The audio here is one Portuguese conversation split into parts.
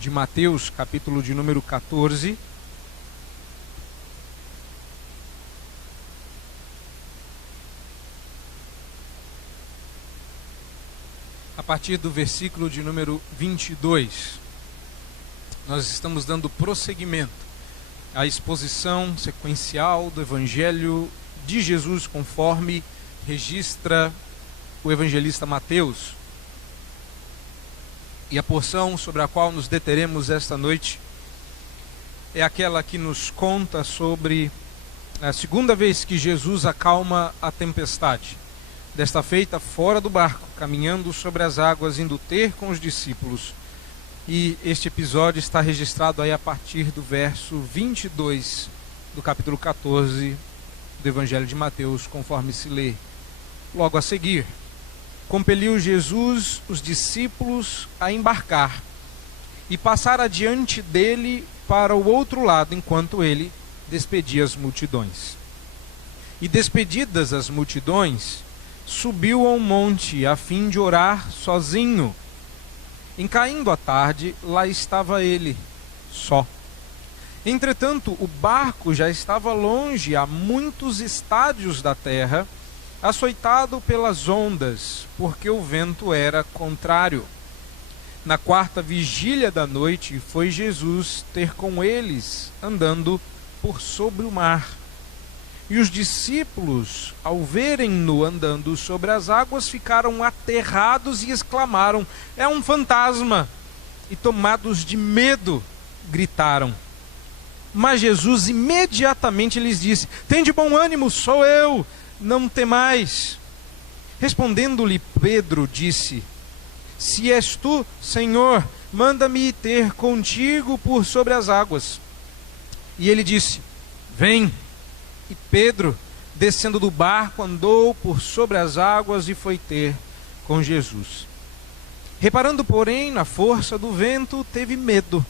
de Mateus, capítulo de número 14. A partir do versículo de número 22. Nós estamos dando prosseguimento à exposição sequencial do Evangelho de Jesus, conforme registra o evangelista Mateus. E a porção sobre a qual nos deteremos esta noite é aquela que nos conta sobre a segunda vez que Jesus acalma a tempestade. Desta feita fora do barco, caminhando sobre as águas, indo ter com os discípulos. E este episódio está registrado aí a partir do verso 22 do capítulo 14 do Evangelho de Mateus, conforme se lê logo a seguir. Compeliu Jesus os discípulos a embarcar e passar adiante dele para o outro lado, enquanto ele despedia as multidões. E despedidas as multidões, subiu a um monte a fim de orar sozinho. Em caindo a tarde, lá estava ele, só. Entretanto, o barco já estava longe, a muitos estádios da terra, açoitado pelas ondas, porque o vento era contrário. Na quarta vigília da noite, foi Jesus ter com eles, andando por sobre o mar. E os discípulos, ao verem-no andando sobre as águas, ficaram aterrados e exclamaram: "É um fantasma!" E tomados de medo, gritaram. Mas Jesus imediatamente lhes disse: "Tende bom ânimo, sou eu, não temais." Respondendo-lhe Pedro, disse: "Se és tu, Senhor, manda-me ter contigo por sobre as águas." E ele disse: "Vem." E Pedro, descendo do barco, andou por sobre as águas e foi ter com Jesus. Reparando, porém, na força do vento, teve medo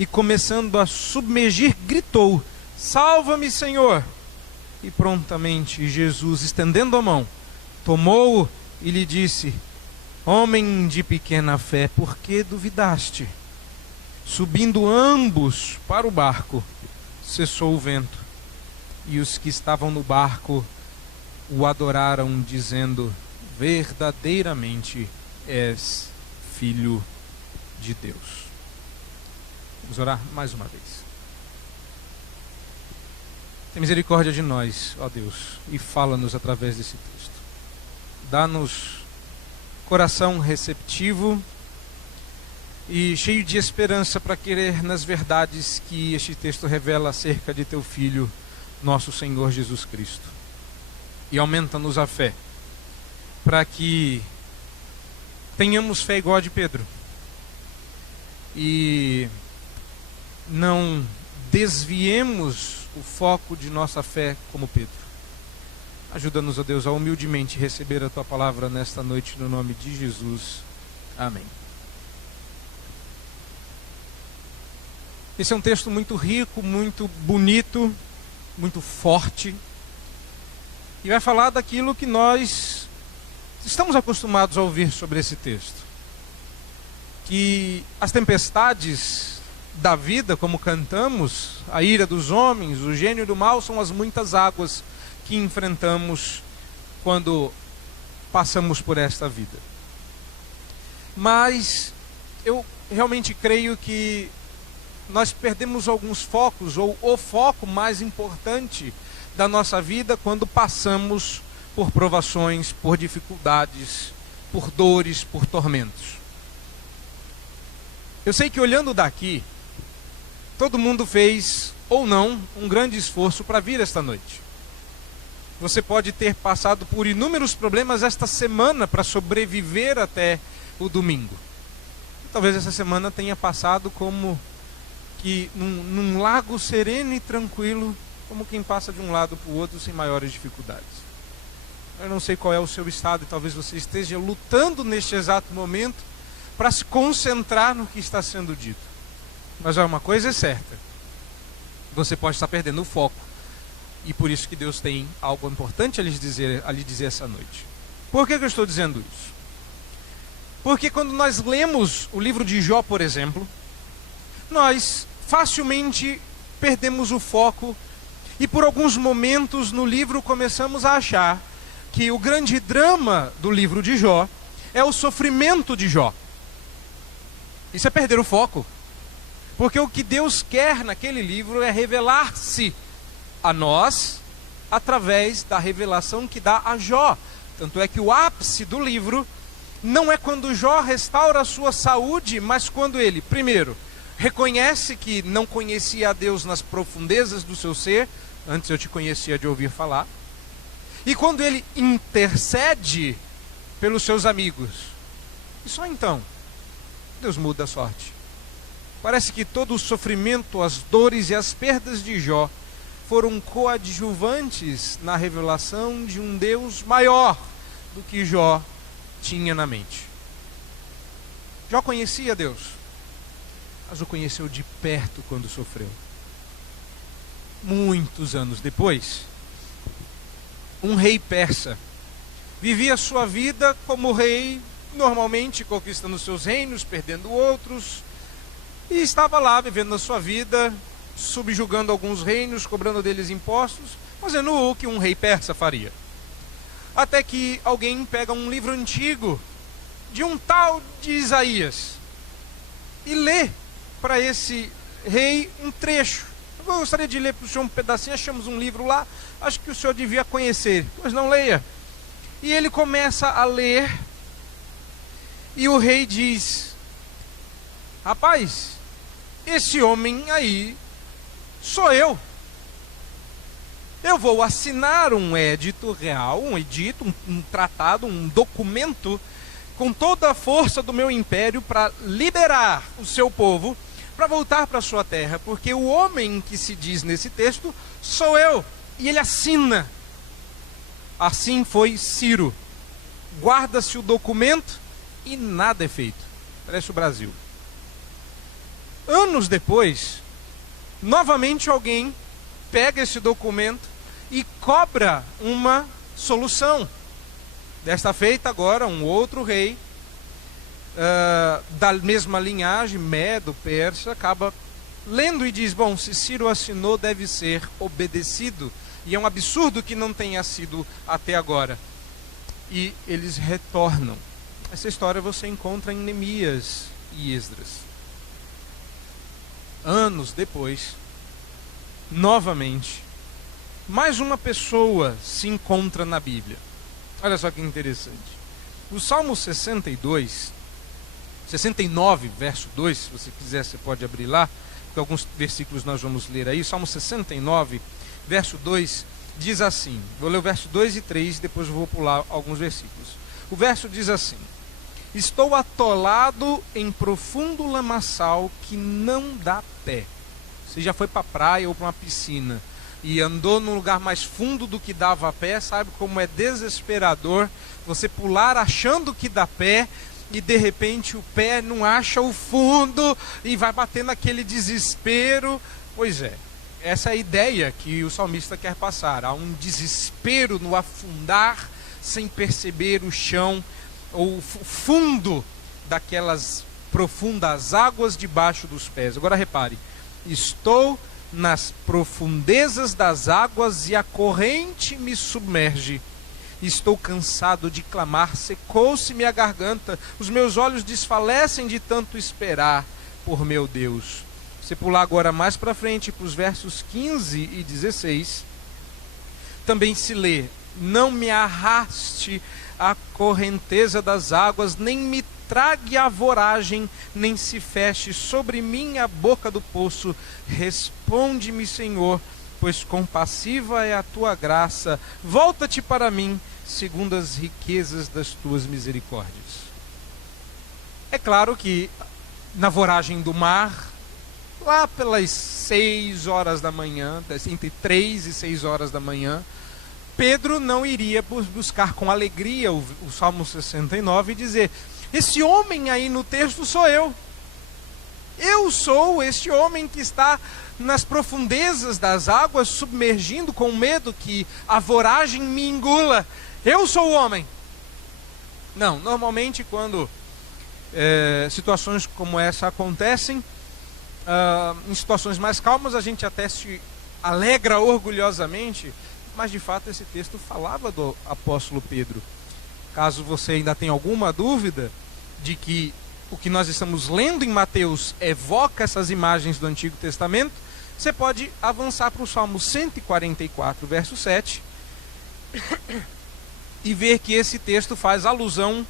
e, começando a submergir, gritou: "Salva-me, Senhor!" E prontamente Jesus, estendendo a mão, tomou-o e lhe disse: "Homem de pequena fé, por que duvidaste?" Subindo ambos para o barco, cessou o vento. E os que estavam no barco o adoraram, dizendo: "Verdadeiramente és Filho de Deus." Vamos orar mais uma vez. Tem misericórdia de nós, ó Deus, e fala-nos através desse texto. Dá-nos coração receptivo e cheio de esperança para querer nas verdades que este texto revela acerca de teu Filho, nosso Senhor Jesus Cristo. E aumenta-nos a fé, para que tenhamos fé igual a de Pedro e não desviemos o foco de nossa fé como Pedro. Ajuda-nos, ó Deus, a humildemente receber a tua palavra nesta noite, no nome de Jesus. Amém. Esse é um texto muito rico, muito bonito, muito forte, e vai falar daquilo que nós estamos acostumados a ouvir sobre esse texto, que as tempestades da vida, como cantamos, a ira dos homens, o gênio do mal, são as muitas águas que enfrentamos quando passamos por esta vida. Mas eu realmente creio que nós perdemos alguns focos, ou o foco mais importante da nossa vida, quando passamos por provações, por dificuldades, por dores, por tormentos. Eu sei que olhando daqui, todo mundo fez, ou não, um grande esforço para vir esta noite. Você pode ter passado por inúmeros problemas esta semana para sobreviver até o domingo. Talvez essa semana tenha passado como que num lago sereno e tranquilo, como quem passa de um lado para o outro sem maiores dificuldades. Eu não sei qual é o seu estado, e talvez você esteja lutando neste exato momento para se concentrar no que está sendo dito. Mas uma coisa é certa: você pode estar perdendo o foco, e por isso que Deus tem algo importante a lhe dizer essa noite. Por que eu estou dizendo isso? Porque quando nós lemos o livro de Jó, por exemplo, nós facilmente perdemos o foco e por alguns momentos no livro começamos a achar que o grande drama do livro de Jó é o sofrimento de Jó. Isso é perder o foco. Porque o que Deus quer naquele livro é revelar-se a nós através da revelação que dá a Jó. Tanto é que o ápice do livro não é quando Jó restaura a sua saúde, mas quando ele, primeiro, reconhece que não conhecia a Deus nas profundezas do seu ser, antes eu te conhecia de ouvir falar, e quando ele intercede pelos seus amigos. E só então Deus muda a sorte. Parece que todo o sofrimento, as dores e as perdas de Jó foram coadjuvantes na revelação de um Deus maior do que Jó tinha na mente. Jó conhecia Deus, mas o conheceu de perto quando sofreu. Muitos anos depois, um rei persa vivia sua vida como rei, normalmente conquistando seus reinos, perdendo outros, e estava lá vivendo a sua vida, subjugando alguns reinos, cobrando deles impostos, fazendo o que um rei persa faria. Até que alguém pega um livro antigo de um tal de Isaías e lê para esse rei um trecho. Eu gostaria de ler para o senhor um pedacinho, achamos um livro lá, acho que o senhor devia conhecer, pois não leia. E ele começa a ler, e o rei diz: rapaz, esse homem aí sou eu. Eu vou assinar um edito real, um tratado, um documento, com toda a força do meu império para liberar o seu povo, para voltar para a sua terra, porque o homem que se diz nesse texto sou eu. E ele assina. Assim foi Ciro. Guarda-se o documento e nada é feito. Parece o Brasil. Anos depois, novamente alguém pega esse documento e cobra uma solução. Desta feita agora um outro rei da mesma linhagem, Medo, Persa, acaba lendo e diz: bom, se Ciro assinou, deve ser obedecido, e é um absurdo que não tenha sido até agora. E eles retornam. Essa história você encontra em Neemias e Esdras. Anos depois, novamente, mais uma pessoa se encontra na Bíblia. Olha só que interessante. O Salmo 69, verso 2, se você quiser você pode abrir lá, porque alguns versículos nós vamos ler aí. Salmo 69, verso 2, diz assim, vou ler o verso 2 e 3, depois eu vou pular alguns versículos. O verso diz assim: estou atolado em profundo lamaçal que não dá pé. Você já foi para a praia ou para uma piscina e andou num lugar mais fundo do que dava pé, sabe como é desesperador você pular achando que dá pé e de repente o pé não acha o fundo e vai batendo aquele desespero. Pois é, essa é a ideia que o salmista quer passar. Há um desespero no afundar sem perceber o chão ou o fundo daquelas profundas águas debaixo dos pés. Agora repare, estou nas profundezas das águas e a corrente me submerge. Estou cansado de clamar, secou-se-me a garganta, os meus olhos desfalecem de tanto esperar por meu Deus. Se pular agora mais para frente, para os versos 15 e 16, também se lê: não me arraste a correnteza das águas, nem me trague a voragem, nem se feche sobre mim a boca do poço. Responde-me, Senhor, pois compassiva é a tua graça. Volta-te para mim, segundo as riquezas das tuas misericórdias. É claro que na voragem do mar, lá pelas 6 horas da manhã, entre 3 e 6 horas da manhã, Pedro não iria buscar com alegria o Salmo 69 e dizer: esse homem aí no texto sou eu. Eu sou este homem que está nas profundezas das águas, submergindo com medo que a voragem me engula. Eu sou o homem. Não, normalmente quando situações como essa acontecem, Em situações mais calmas a gente até se alegra orgulhosamente, mas de fato esse texto falava do apóstolo Pedro. Caso você ainda tenha alguma dúvida de que o que nós estamos lendo em Mateus evoca essas imagens do Antigo Testamento, você pode avançar para o Salmo 144, verso 7, e ver que esse texto faz alusão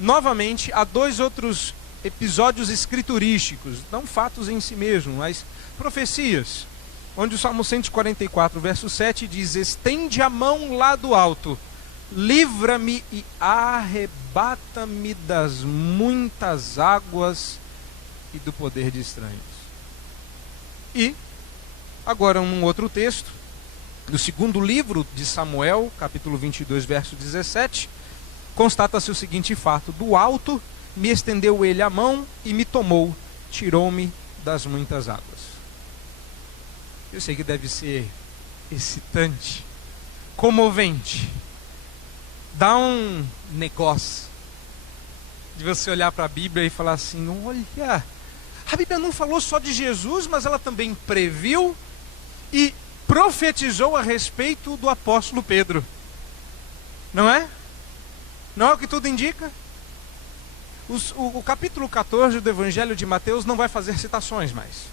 novamente a dois outros episódios escriturísticos, não fatos em si mesmo, mas profecias, onde o Salmo 144, verso 7 diz: estende a mão lá do alto, livra-me e arrebata-me das muitas águas e do poder de estranhos. E agora um outro texto, no segundo livro de Samuel, capítulo 22, verso 17, constata-se o seguinte fato: do alto me estendeu ele a mão e me tomou, tirou-me das muitas águas. Eu sei que deve ser excitante, comovente, dá um negócio de você olhar para a Bíblia e falar assim: olha, a Bíblia não falou só de Jesus, mas ela também previu e profetizou a respeito do apóstolo Pedro. Não é? Não é o que tudo indica? O capítulo 14 do Evangelho de Mateus não vai fazer citações mais.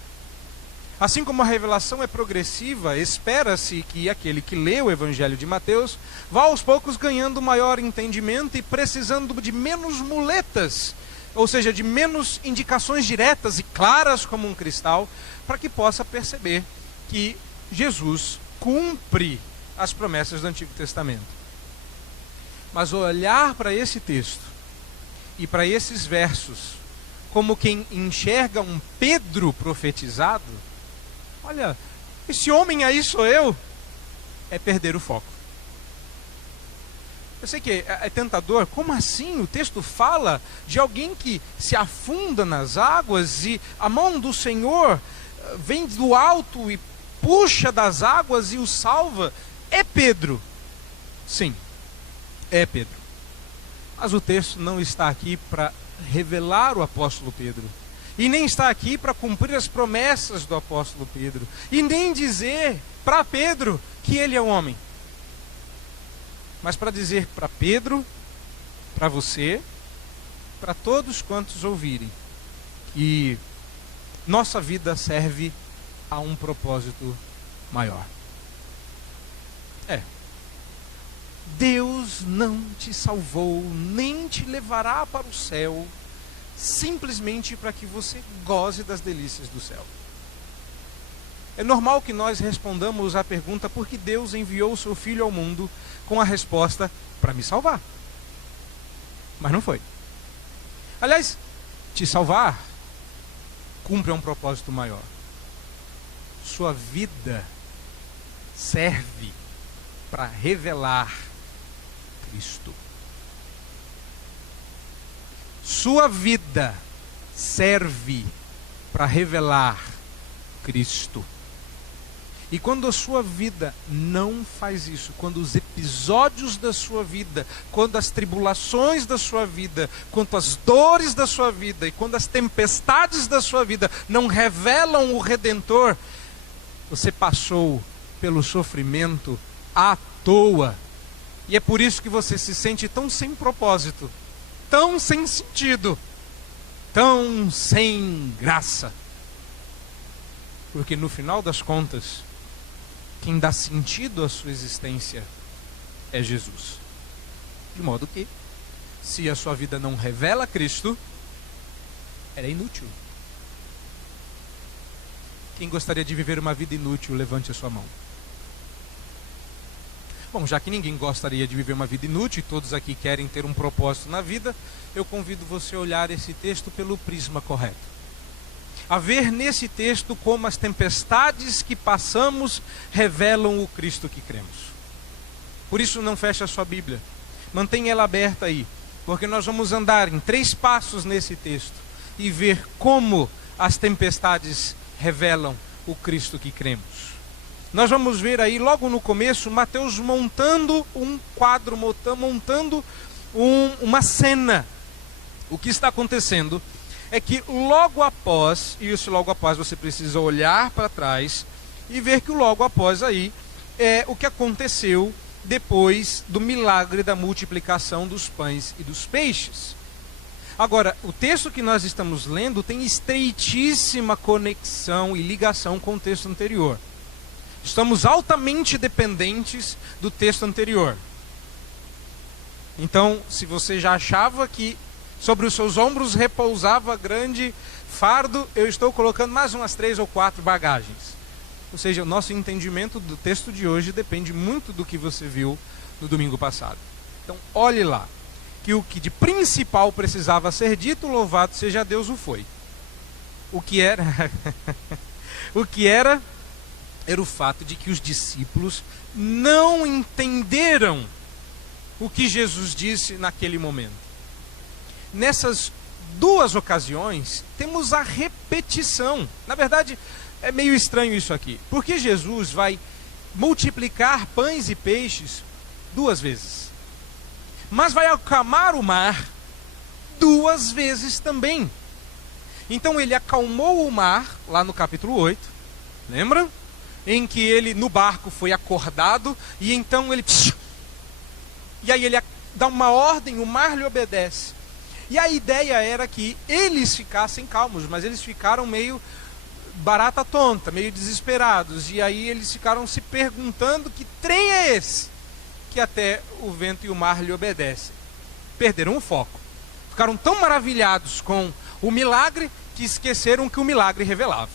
Assim como a revelação é progressiva, espera-se que aquele que lê o Evangelho de Mateus vá aos poucos ganhando maior entendimento e precisando de menos muletas, ou seja, de menos indicações diretas e claras como um cristal, para que possa perceber que Jesus cumpre as promessas do Antigo Testamento. Mas olhar para esse texto e para esses versos como quem enxerga um Pedro profetizado, olha, esse homem aí sou eu, é perder o foco. Eu sei que é tentador. Como assim? O texto fala de alguém que se afunda nas águas e a mão do Senhor vem do alto e puxa das águas e o salva. É Pedro. Sim, é Pedro. Mas o texto não está aqui para revelar o apóstolo Pedro. E nem está aqui para cumprir as promessas do apóstolo Pedro. E nem dizer para Pedro que ele é um homem. Mas para dizer para Pedro, para você, para todos quantos ouvirem, que nossa vida serve a um propósito maior. Deus não te salvou, nem te levará para o céu, simplesmente para que você goze das delícias do céu. É normal que nós respondamos à pergunta: por que Deus enviou o seu Filho ao mundo, com a resposta: para me salvar. Mas não foi. Aliás, te salvar cumpre um propósito maior. Sua vida serve para revelar Cristo. Sua vida serve para revelar Cristo. E quando a sua vida não faz isso, quando os episódios da sua vida, quando as tribulações da sua vida, quando as dores da sua vida e quando as tempestades da sua vida não revelam o Redentor, você passou pelo sofrimento à toa. E é por isso que você se sente tão sem propósito, tão sem sentido, tão sem graça. Porque no final das contas, quem dá sentido à sua existência é Jesus. De modo que, se a sua vida não revela Cristo, ela é inútil. Quem gostaria de viver uma vida inútil, levante a sua mão. Bom, já que ninguém gostaria de viver uma vida inútil e todos aqui querem ter um propósito na vida, eu convido você a olhar esse texto pelo prisma correto. A ver nesse texto como as tempestades que passamos revelam o Cristo que cremos. Por isso não feche a sua Bíblia, mantenha ela aberta aí, porque nós vamos andar em 3 passos nesse texto e ver como as tempestades revelam o Cristo que cremos. Nós vamos ver aí logo no começo Mateus montando um quadro, montando uma cena. O que está acontecendo é que logo após, e isso logo após você precisa olhar para trás e ver que o logo após aí é o que aconteceu depois do milagre da multiplicação dos pães e dos peixes. Agora, o texto que nós estamos lendo tem estreitíssima conexão e ligação com o texto anterior. Estamos altamente dependentes do texto anterior. Então, se você já achava que sobre os seus ombros repousava grande fardo, eu estou colocando mais umas 3 ou 4 bagagens. Ou seja, o nosso entendimento do texto de hoje depende muito do que você viu no domingo passado. Então, olhe lá, que o que de principal precisava ser dito, louvado seja Deus, o foi. O que era? O que era o fato de que os discípulos não entenderam o que Jesus disse naquele momento. Nessas duas ocasiões, temos a repetição. Na verdade, é meio estranho isso aqui, porque Jesus vai multiplicar pães e peixes 2 vezes, mas vai acalmar o mar 2 vezes também. Então ele acalmou o mar, lá no capítulo 8, lembram? Em que ele no barco foi acordado, e então ele... E aí ele dá uma ordem, o mar lhe obedece. E a ideia era que eles ficassem calmos, mas eles ficaram meio barata tonta, meio desesperados. E aí eles ficaram se perguntando que trem é esse que até o vento e o mar lhe obedecem. Perderam o foco. Ficaram tão maravilhados com o milagre que esqueceram que o milagre revelava.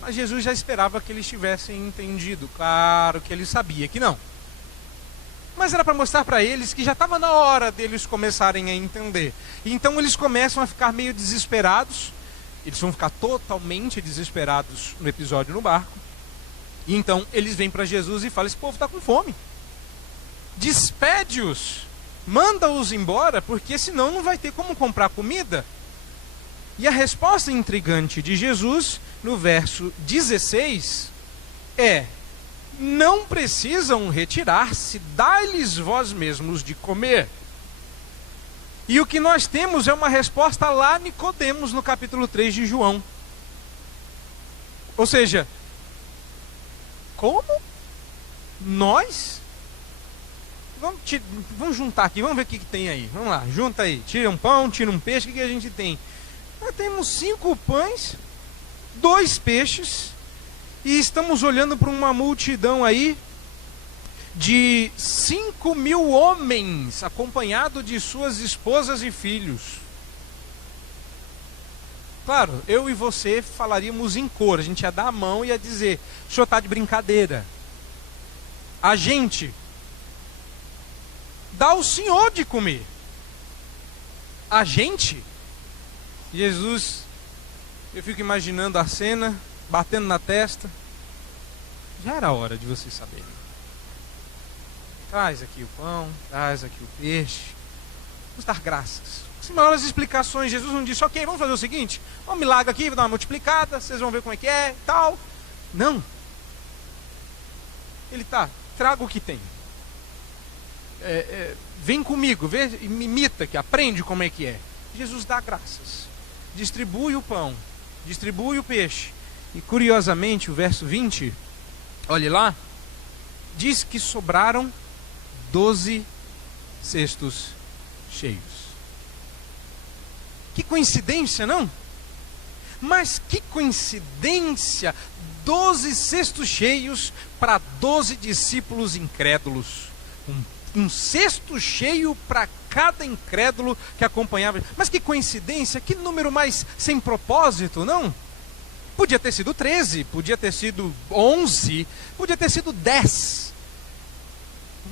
Mas Jesus já esperava que eles tivessem entendido. Claro que ele sabia que não. Mas era para mostrar para eles que já estava na hora deles começarem a entender. E então eles começam a ficar meio desesperados. Eles vão ficar totalmente desesperados no episódio no barco. E então eles vêm para Jesus e falam: esse povo está com fome. Despede-os. Manda-os embora, porque senão não vai ter como comprar comida. E a resposta intrigante de Jesus, no verso 16, é: não precisam retirar-se, dai-lhes vós mesmos de comer. E o que nós temos é uma resposta lá Nicodemos, no capítulo 3 de João. Ou seja, como? Nós? Vamos juntar aqui, vamos ver o que tem aí. Vamos lá, junta aí. Tira um pão, tira um peixe, o que a gente tem? Nós temos 5 pães, 2 peixes, e estamos olhando para uma multidão aí de 5.000 homens, acompanhado de suas esposas e filhos. Claro, eu e você falaríamos em cor, a gente ia dar a mão e ia dizer: o senhor está de brincadeira. A gente dá ao Senhor de comer. A gente? Jesus, eu fico imaginando a cena, batendo na testa. Já era hora de vocês saberem. Traz aqui o pão, traz aqui o peixe. Vamos dar graças. Sem maiores explicações, Jesus não disse: ok, vamos fazer o seguinte, um milagre aqui, vou dar uma multiplicada, vocês vão ver como é que é, tal. Não. Ele traga o que tem. Vem comigo, vê, me imita, que aprende como é que é. Jesus dá graças, distribui o pão, distribui o peixe. E curiosamente o verso 20, olhe lá, diz que sobraram 12 cestos cheios. Que coincidência, não? Mas que coincidência, 12 cestos cheios para 12 discípulos incrédulos. Um cesto cheio para cada incrédulo que acompanhava. Mas que coincidência, que número mais sem propósito, não? Podia ter sido 13, podia ter sido 11, podia ter sido 10.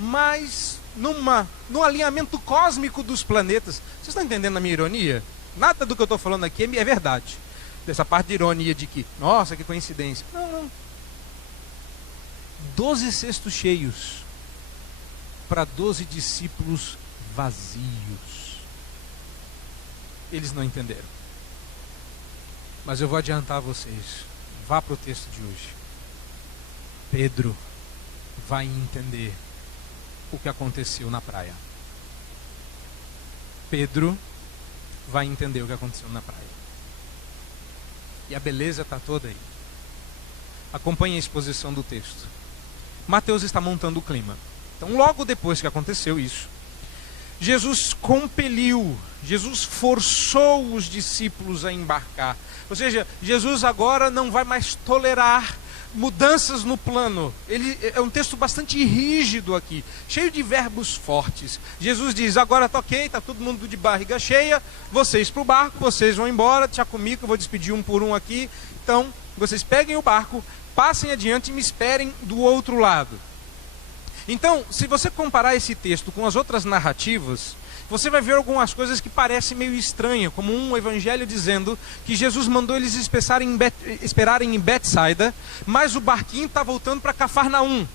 Mas num alinhamento cósmico dos planetas. Vocês estão entendendo a minha ironia? Nada do que eu estou falando aqui é verdade. Dessa parte de ironia de que, nossa, que coincidência. Não. 12 cestos cheios para 12 discípulos vazios. Eles não entenderam. Mas eu vou adiantar a vocês. Vá para o texto de hoje. Pedro vai entender o que aconteceu na praia. Pedro vai entender o que aconteceu na praia. E a beleza está toda aí. Acompanhe a exposição do texto. Mateus está montando o clima. Então, logo depois que aconteceu isso, Jesus compeliu, Jesus forçou os discípulos a embarcar. Ou seja, Jesus agora não vai mais tolerar mudanças no plano. Ele é um texto bastante rígido aqui, cheio de verbos fortes. Jesus diz: agora está ok, está todo mundo de barriga cheia, vocês para o barco, vocês vão embora, deixa comigo, eu vou despedir um por um aqui. Então, vocês peguem o barco, passem adiante e me esperem do outro lado. Então, se você comparar esse texto com as outras narrativas, você vai ver algumas coisas que parecem meio estranhas, como um evangelho dizendo que Jesus mandou eles esperarem em Betsaida, mas o barquinho está voltando para Cafarnaum.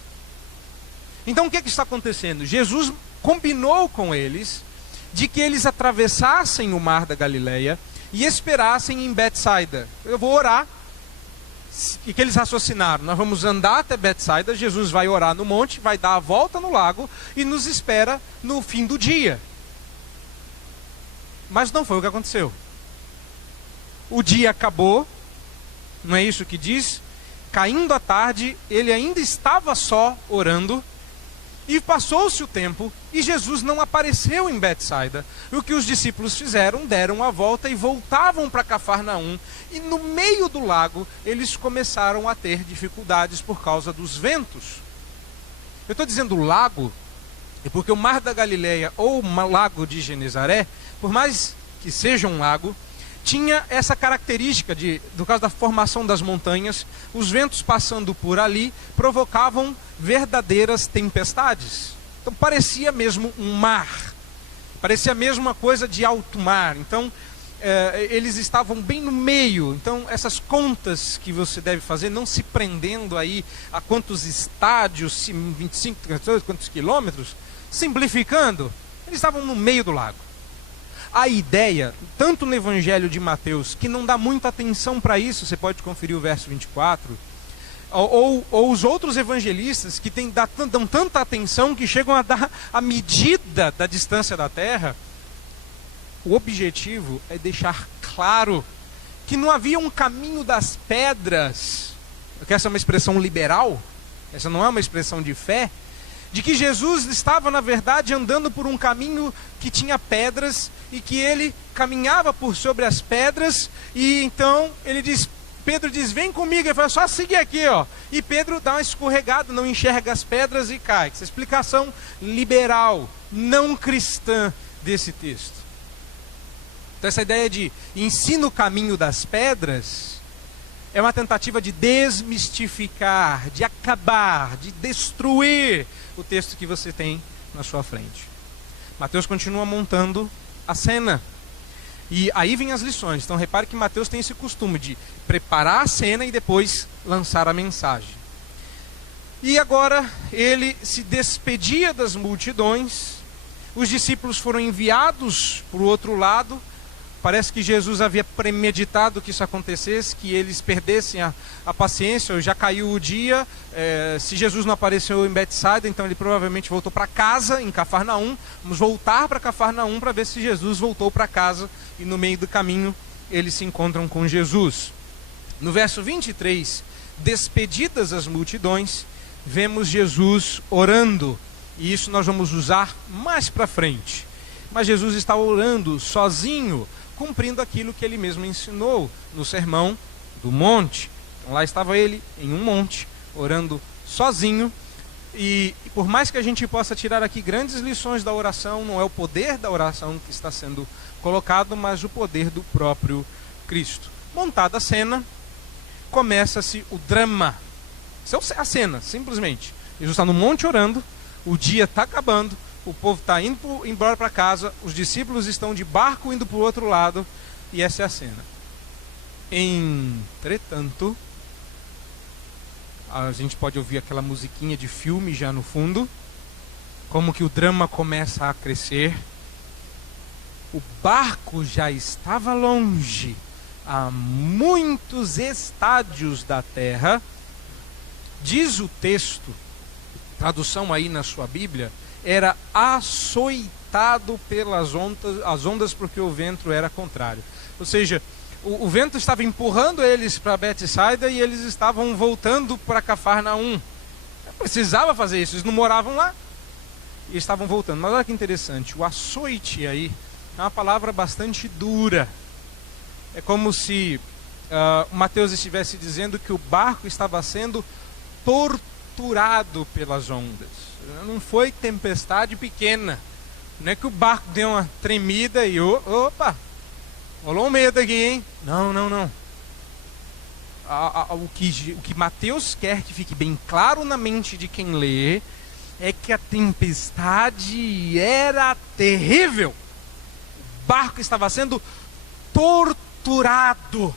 Então o que está acontecendo? Jesus combinou com eles de que eles atravessassem o mar da Galileia e esperassem em Betsaida. Eu vou orar. E que eles raciocinaram: nós vamos andar até Betsaida, Jesus vai orar no monte, vai dar a volta no lago e nos espera no fim do dia. Mas não foi o que aconteceu. O dia acabou, não é isso que diz? Caindo a tarde, ele ainda estava só orando, e passou-se o tempo, e Jesus não apareceu em Betsaida. E o que os discípulos fizeram? Deram a volta e voltavam para Cafarnaum. E no meio do lago, eles começaram a ter dificuldades por causa dos ventos. Eu estou dizendo lago, porque o Mar da Galileia, ou o Lago de Genezaré, por mais que seja um lago, tinha essa característica do caso da formação das montanhas, os ventos passando por ali provocavam verdadeiras tempestades. Então parecia mesmo um mar, parecia mesmo uma coisa de alto mar. Então eles estavam bem no meio. Então essas contas que você deve fazer, não se prendendo aí a quantos estádios, 25, quantos quilômetros, simplificando, eles estavam no meio do lago. A ideia, tanto no Evangelho de Mateus, que não dá muita atenção para isso, você pode conferir o verso 24, ou os outros evangelistas que dão tanta atenção que chegam a dar a medida da distância da Terra. O objetivo é deixar claro que não havia um caminho das pedras, porque essa é uma expressão liberal, essa não é uma expressão de fé, de que Jesus estava, na verdade, andando por um caminho que tinha pedras e que ele caminhava por sobre as pedras, e então Pedro diz: vem comigo. Ele fala: só seguir aqui, ó. E Pedro dá uma escorregada, não enxerga as pedras e cai. Essa explicação liberal, não cristã desse texto. Então essa ideia de ensina o caminho das pedras é uma tentativa de desmistificar, de acabar, de destruir o texto que você tem na sua frente. Mateus continua montando a cena. E aí vem as lições. Então repare que Mateus tem esse costume de preparar a cena e depois lançar a mensagem. E agora ele se despedia das multidões. Os discípulos foram enviados para o outro lado. Parece que Jesus havia premeditado que isso acontecesse, que eles perdessem a paciência. Já caiu o dia, se Jesus não apareceu em Betsaida, então ele provavelmente voltou para casa, em Cafarnaum. Vamos voltar para Cafarnaum para ver se Jesus voltou para casa, e no meio do caminho eles se encontram com Jesus. No verso 23, despedidas as multidões, vemos Jesus orando, e isso nós vamos usar mais para frente. Mas Jesus está orando sozinho, cumprindo aquilo que ele mesmo ensinou no Sermão do Monte. Então lá estava ele em um monte, orando sozinho. E por mais que a gente possa tirar aqui grandes lições da oração, não é o poder da oração que está sendo colocado, mas o poder do próprio Cristo. Montada a cena, começa-se o drama. Essa é a cena, simplesmente. Jesus está no monte orando, o dia está acabando, o povo está indo embora para casa, os discípulos estão de barco indo para o outro lado, e essa é a cena. Entretanto, a gente pode ouvir aquela musiquinha de filme já no fundo, como que o drama começa a crescer. O barco já estava longe, a muitos estádios da terra. Diz o texto, tradução aí na sua Bíblia, era açoitado pelas ondas porque o vento era contrário. Ou seja, o vento estava empurrando eles para Betsaida e eles estavam voltando para Cafarnaum. Precisava fazer isso, eles não moravam lá e estavam voltando. Mas olha que interessante, o açoite aí é uma palavra bastante dura. É como se Mateus estivesse dizendo que o barco estava sendo torturado pelas ondas. Não foi tempestade pequena, não é que o barco deu uma tremida e opa, rolou um medo aqui, hein? Não. O que Mateus quer que fique bem claro na mente de quem lê é que a tempestade era terrível. O barco estava sendo torturado.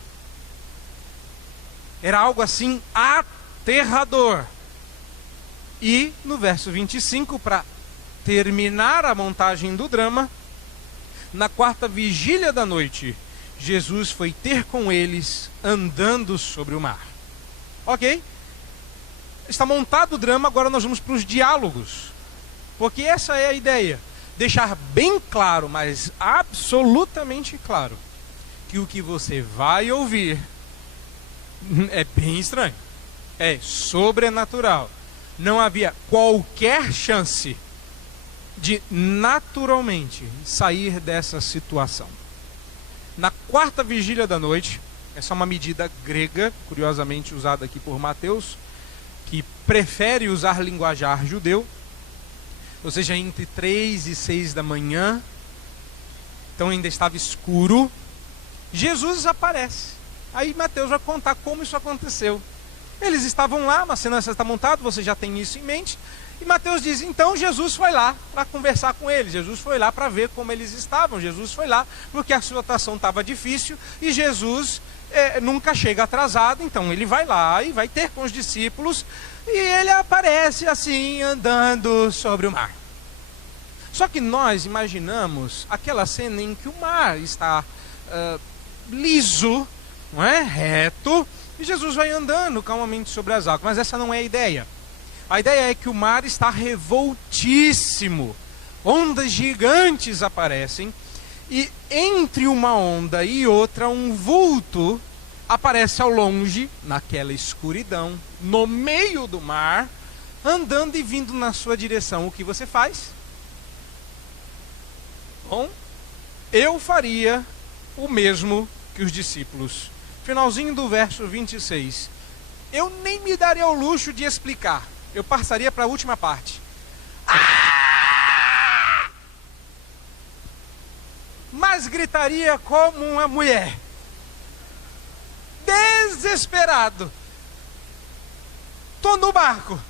Era algo assim aterrador. E no verso 25, para terminar a montagem do drama, na quarta vigília da noite, Jesus foi ter com eles andando sobre o mar. Ok? Está montado o drama, agora nós vamos para os diálogos. Porque essa é a ideia. Deixar bem claro, mas absolutamente claro, que o que você vai ouvir é bem estranho. É sobrenatural. Não havia qualquer chance de naturalmente sair dessa situação. Na quarta vigília da noite, essa é uma medida grega, curiosamente usada aqui por Mateus, que prefere usar linguajar judeu, ou seja, entre 3 e 6 da manhã, então ainda estava escuro, Jesus aparece. Aí Mateus vai contar como isso aconteceu. Eles estavam lá, a cena está montada, você já tem isso em mente. E Mateus diz, então Jesus foi lá para conversar com eles. Jesus foi lá para ver como eles estavam. Jesus foi lá porque a situação estava difícil. E Jesus nunca chega atrasado. Então ele vai lá e vai ter com os discípulos. E ele aparece assim, andando sobre o mar. Só que nós imaginamos aquela cena em que o mar está liso, não é? Reto. E Jesus vai andando calmamente sobre as águas. Mas essa não é a ideia. A ideia é que o mar está revoltíssimo. Ondas gigantes aparecem. E entre uma onda e outra, um vulto aparece ao longe, naquela escuridão, no meio do mar, andando e vindo na sua direção. O que você faz? Bom, eu faria o mesmo que os discípulos. Finalzinho do verso 26. Eu nem me daria ao luxo de explicar. Eu passaria para a última parte. Mas gritaria como uma mulher. Desesperado. Estou no barco,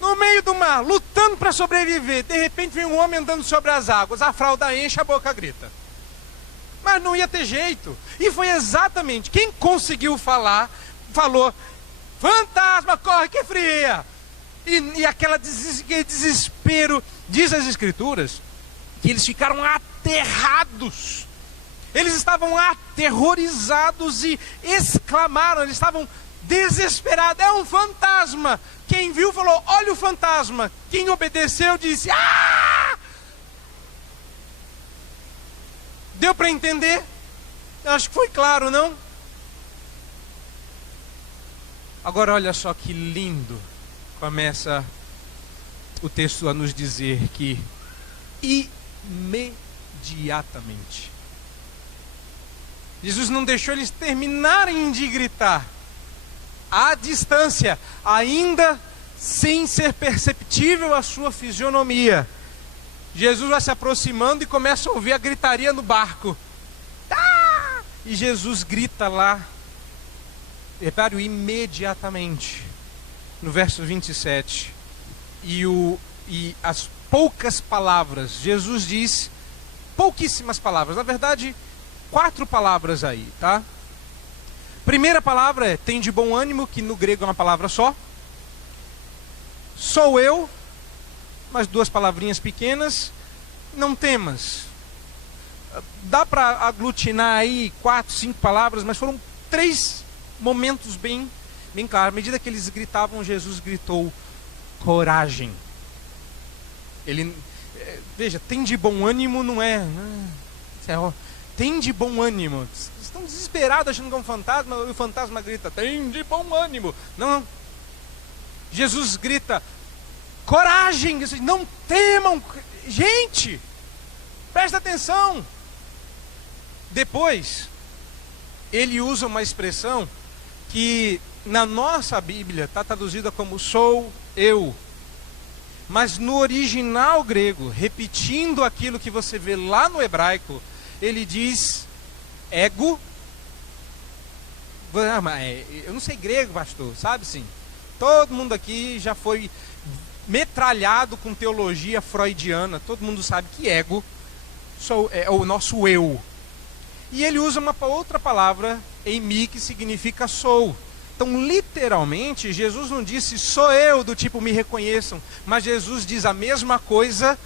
no meio do mar, lutando para sobreviver. De repente vem um homem andando sobre as águas. A fralda enche, a boca grita. Mas não ia ter jeito. E foi exatamente quem conseguiu falar, falou: fantasma, corre que fria. E aquele desespero, diz as Escrituras, que eles ficaram aterrados. Eles estavam aterrorizados e exclamaram, eles estavam desesperados. É um fantasma. Quem viu falou: olha o fantasma. Quem obedeceu disse: ah! Deu para entender? Eu acho que foi claro, não? Agora olha só que lindo. Começa o texto a nos dizer que imediatamente Jesus não deixou eles terminarem de gritar. À distância, ainda sem ser perceptível a sua fisionomia, Jesus vai se aproximando e começa a ouvir a gritaria no barco. Ah! E Jesus grita lá. Repare, imediatamente. No verso 27, e as poucas palavras, Jesus diz pouquíssimas palavras, na verdade 4 palavras aí, tá? Primeira palavra é tem de bom ânimo, que no grego é uma palavra só. Sou eu, mais 2 palavrinhas pequenas, não temas. Dá para aglutinar aí 4, 5 palavras, mas foram 3 momentos bem claro. À medida que eles gritavam, Jesus gritou: coragem. Veja, tem de bom ânimo não é. Tem de bom ânimo. Vocês estão desesperados achando que é um fantasma, e o fantasma grita, tem de bom ânimo. Não. Jesus grita, coragem, não temam. Gente, presta atenção. Depois, ele usa uma expressão que na nossa Bíblia está traduzida como sou eu. Mas no original grego, repetindo aquilo que você vê lá no hebraico, ele diz ego. Eu não sei grego, pastor, sabe sim. Todo mundo aqui já foi metralhado com teologia freudiana. Todo mundo sabe que ego é o nosso eu. E ele usa uma outra palavra, eimi, que significa sou. Então, literalmente, Jesus não disse sou eu, do tipo me reconheçam, mas Jesus diz a mesma coisa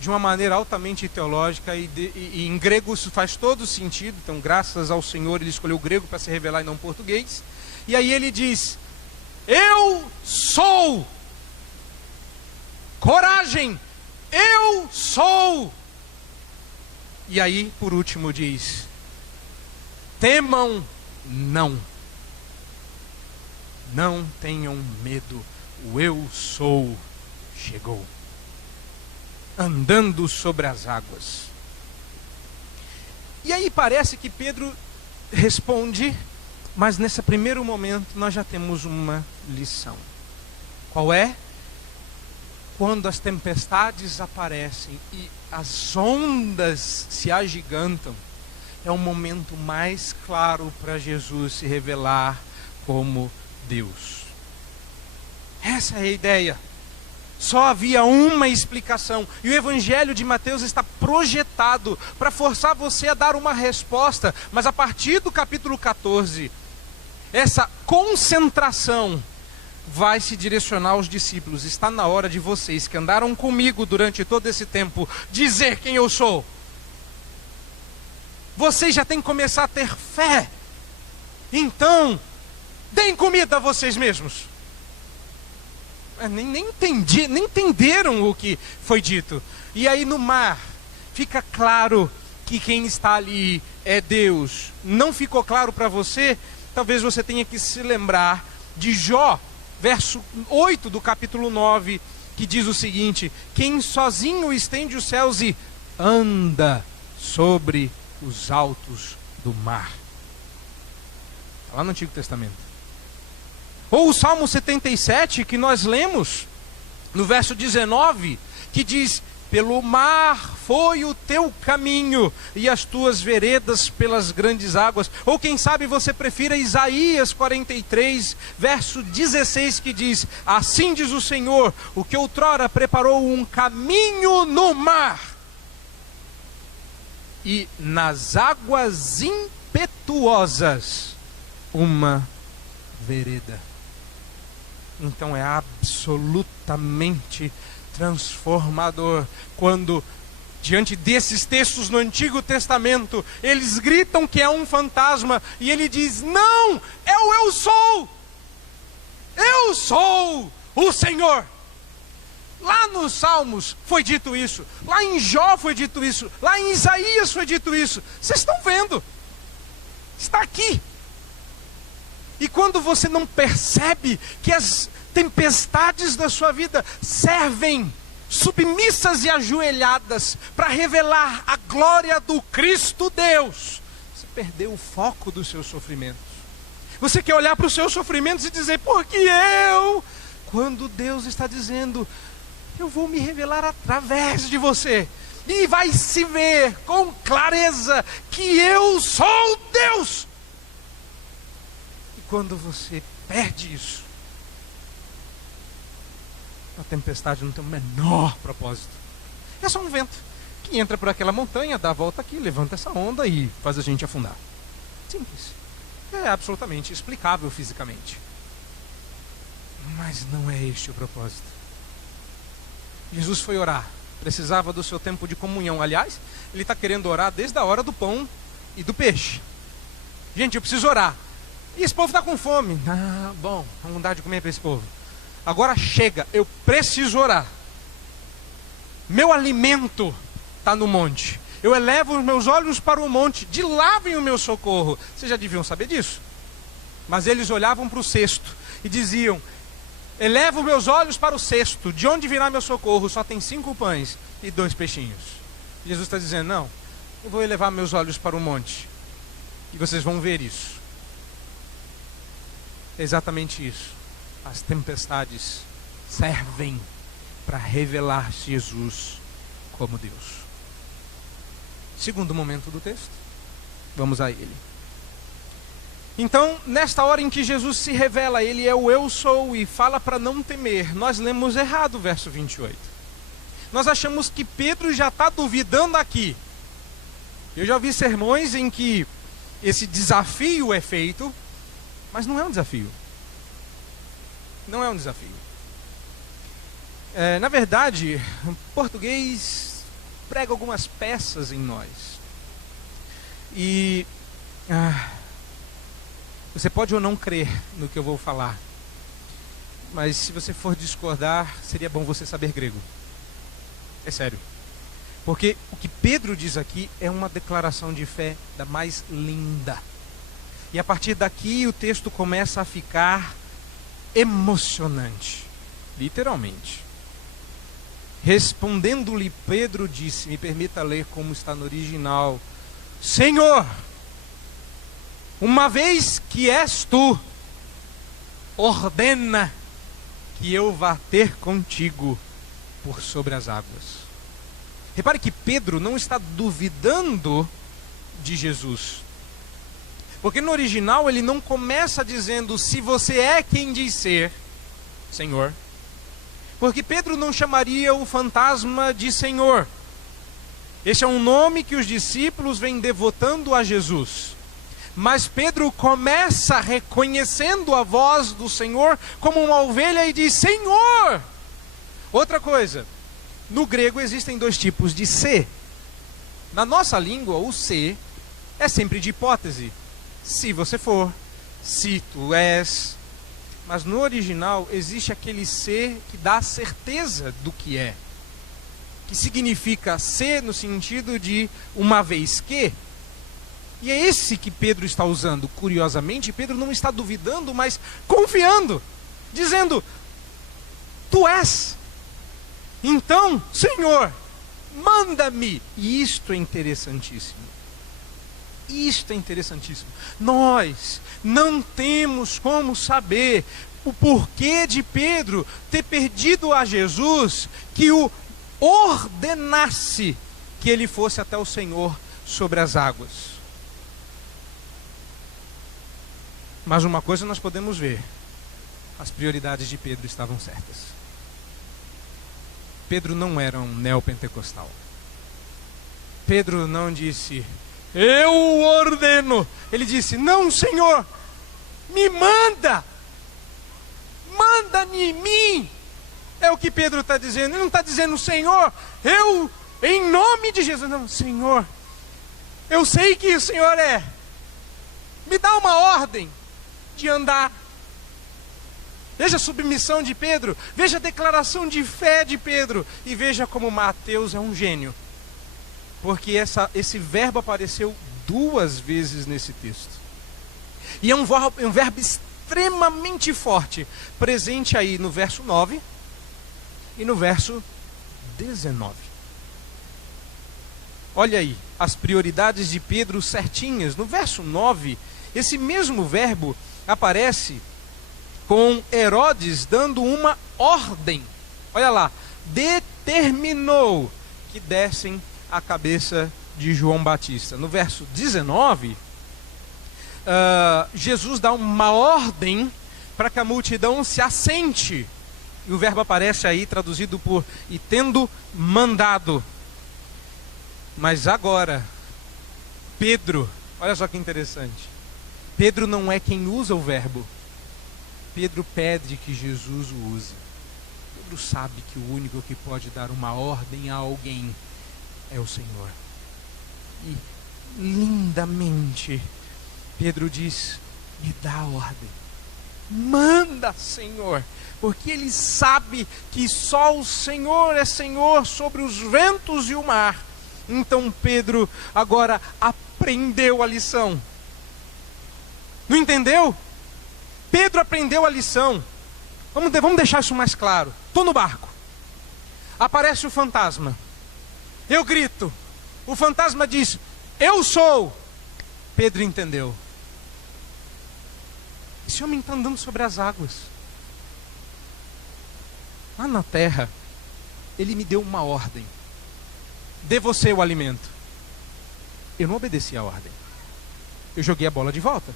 de uma maneira altamente teológica, e em grego isso faz todo sentido. Então, graças ao Senhor, ele escolheu o grego para se revelar e não o português. E aí ele diz, eu sou. Coragem, eu sou. E aí, por último, diz, temam não. Não tenham medo, o eu sou chegou, andando sobre as águas. E aí parece que Pedro responde, mas nesse primeiro momento nós já temos uma lição. Qual é? Quando as tempestades aparecem e as ondas se agigantam, é o momento mais claro para Jesus se revelar como Deus. Essa é a ideia. Só havia uma explicação, e o Evangelho de Mateus está projetado para forçar você a dar uma resposta, mas a partir do capítulo 14, essa concentração vai se direcionar aos discípulos. Está na hora de vocês que andaram comigo durante todo esse tempo dizer quem eu sou. Vocês já têm que começar a ter fé. Então, deem comida a vocês mesmos. Nem entenderam o que foi dito. E aí no mar, fica claro que quem está ali é Deus. Não ficou claro para você? Talvez você tenha que se lembrar de Jó, verso 8 do capítulo 9, que diz o seguinte: quem sozinho estende os céus e anda sobre os altos do mar. Está lá no Antigo Testamento. Ou o Salmo 77, que nós lemos, no verso 19, que diz, pelo mar foi o teu caminho, e as tuas veredas pelas grandes águas. Ou quem sabe você prefira Isaías 43, verso 16, que diz, assim diz o Senhor, o que outrora preparou um caminho no mar, e nas águas impetuosas uma vereda. Então é absolutamente transformador quando, diante desses textos no Antigo Testamento, eles gritam que é um fantasma, e ele diz, não, é o eu sou o Senhor. Lá nos Salmos foi dito isso, lá em Jó foi dito isso, lá em Isaías foi dito isso. Vocês estão vendo, está aqui. E quando você não percebe que as tempestades da sua vida servem, submissas e ajoelhadas, para revelar a glória do Cristo Deus, você perdeu o foco dos seus sofrimentos. Você quer olhar para os seus sofrimentos e dizer, por que eu? Quando Deus está dizendo, eu vou me revelar através de você, e vai se ver com clareza que eu sou Deus. Quando você perde isso, a tempestade não tem o menor propósito. É só um vento que entra por aquela montanha, dá a volta aqui, levanta essa onda e faz a gente afundar. Simples. É absolutamente explicável fisicamente. Mas não é este o propósito. Jesus foi orar, precisava do seu tempo de comunhão. Aliás, ele está querendo orar desde a hora do pão e do peixe. Gente, eu preciso orar. E esse povo está com fome. Bom, vamos dar de comer para esse povo. Agora chega, eu preciso orar. Meu alimento está no monte. Eu elevo os meus olhos para o monte, de lá vem o meu socorro. Vocês já deviam saber disso. Mas eles olhavam para o cesto e diziam: elevo os meus olhos para o cesto, de onde virá meu socorro? Só tem 5 pães e 2 peixinhos. Jesus está dizendo: não, eu vou elevar meus olhos para o monte, e vocês vão ver isso. É exatamente isso. As tempestades servem para revelar Jesus como Deus. Segundo momento do texto, vamos a ele. Então, nesta hora em que Jesus se revela, ele é o eu sou e fala para não temer, nós lemos errado o verso 28. Nós achamos que Pedro já está duvidando aqui. Eu já ouvi sermões em que esse desafio é feito, mas não é um desafio. Não é um desafio. Na verdade, o português prega algumas peças em nós. E você pode ou não crer no que eu vou falar, mas se você for discordar, seria bom você saber grego. É sério. Porque o que Pedro diz aqui é uma declaração de fé da mais linda. E a partir daqui o texto começa a ficar emocionante, literalmente. Respondendo-lhe, Pedro disse, me permita ler como está no original: Senhor, uma vez que és tu, ordena que eu vá ter contigo por sobre as águas. Repare que Pedro não está duvidando de Jesus. Porque no original ele não começa dizendo: se você é quem diz ser, Senhor. Porque Pedro não chamaria o fantasma de Senhor. Esse é um nome que os discípulos vêm devotando a Jesus. Mas Pedro começa reconhecendo a voz do Senhor como uma ovelha e diz: Senhor! Outra coisa, no grego existem 2 tipos de se. Na nossa língua, o se é sempre de hipótese. Se você for, se tu és. Mas no original existe aquele se que dá certeza do que é. Que significa se no sentido de uma vez que. E é esse que Pedro está usando. Curiosamente, Pedro não está duvidando, mas confiando. Dizendo: tu és. Então, Senhor, manda-me. E isto é interessantíssimo. Isto é interessantíssimo. Nós não temos como saber o porquê de Pedro ter pedido a Jesus que o ordenasse que ele fosse até o Senhor sobre as águas. Mas uma coisa nós podemos ver: as prioridades de Pedro estavam certas. Pedro não era um neopentecostal. Pedro não disse: eu ordeno. Ele disse: não, Senhor, me manda. Manda-me em mim. É o que Pedro está dizendo. Ele não está dizendo: Senhor, eu, em nome de Jesus. Não, Senhor, eu sei que o Senhor é. Me dá uma ordem de andar. Veja a submissão de Pedro. Veja a declaração de fé de Pedro. E veja como Mateus é um gênio. Porque esse verbo apareceu 2 vezes nesse texto. E é um verbo extremamente forte, presente aí no verso 9 e no verso 19. Olha aí, as prioridades de Pedro certinhas. No verso 9, esse mesmo verbo aparece com Herodes dando uma ordem. Olha lá, determinou que dessem a cabeça de João Batista. No verso 19, Jesus dá uma ordem para que a multidão se assente. E o verbo aparece aí traduzido por e tendo mandado. Mas agora, Pedro, olha só que interessante. Pedro não é quem usa o verbo. Pedro pede que Jesus o use. Pedro sabe que o único que pode dar uma ordem a alguém é o Senhor. E lindamente Pedro diz: me dá a ordem. Manda, Senhor, porque ele sabe que só o Senhor é Senhor sobre os ventos e o mar. Então Pedro agora aprendeu a lição. Não entendeu? Pedro aprendeu a lição. Vamos deixar isso mais claro. Estou no barco. Aparece o fantasma. Eu grito. O fantasma diz: eu sou. Pedro entendeu. Esse homem está andando sobre as águas. Lá na terra, ele me deu uma ordem: dê você o alimento. Eu não obedeci a ordem. Eu joguei a bola de volta.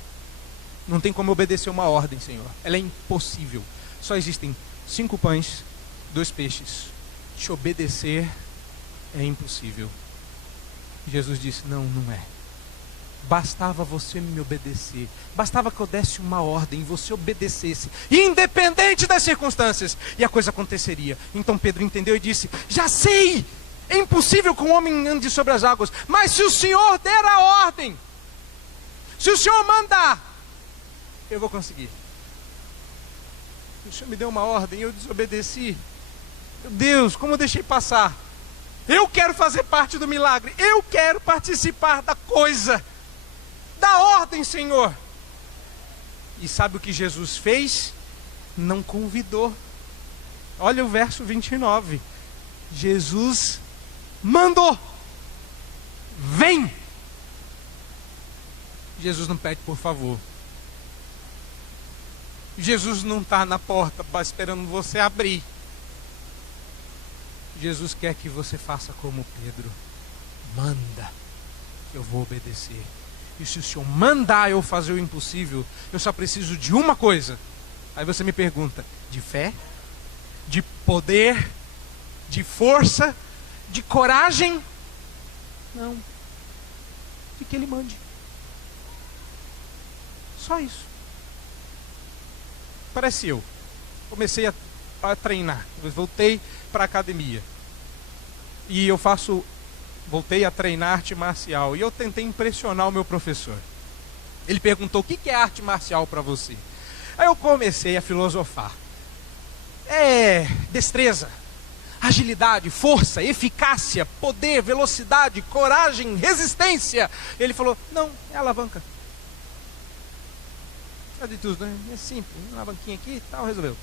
Não tem como obedecer uma ordem, Senhor. Ela é impossível. Só existem 5 pães, 2 peixes. Te obedecer é impossível. Jesus disse: não, não é. Bastava você me obedecer. Bastava que eu desse uma ordem e você obedecesse, independente das circunstâncias, e a coisa aconteceria. Então Pedro entendeu e disse: já sei, é impossível que um homem ande sobre as águas, mas se o Senhor der a ordem, se o Senhor mandar, eu vou conseguir. O Senhor me deu uma ordem e eu desobedeci. Meu Deus, como eu deixei passar? Eu quero fazer parte do milagre. Eu quero participar da coisa, da ordem, Senhor. E sabe o que Jesus fez? Não convidou. Olha o verso 29. Jesus mandou: vem. Jesus não pede por favor. Jesus não está na porta esperando você abrir. Jesus quer que você faça como Pedro: manda, eu vou obedecer. E se o Senhor mandar eu fazer o impossível, eu só preciso de uma coisa. Aí você me pergunta: de fé? De poder? De força? De coragem? Não. De que Ele mande. Só isso. Parece eu. Comecei a treinar. Eu voltei para a academia. E voltei a treinar arte marcial. E eu tentei impressionar o meu professor. Ele perguntou: o que é arte marcial para você? Aí eu comecei a filosofar. É destreza, agilidade, força, eficácia, poder, velocidade, coragem, resistência. Ele falou: não, é alavanca. É de tudo, né? É simples, uma alavanquinha aqui e tal, resolveu.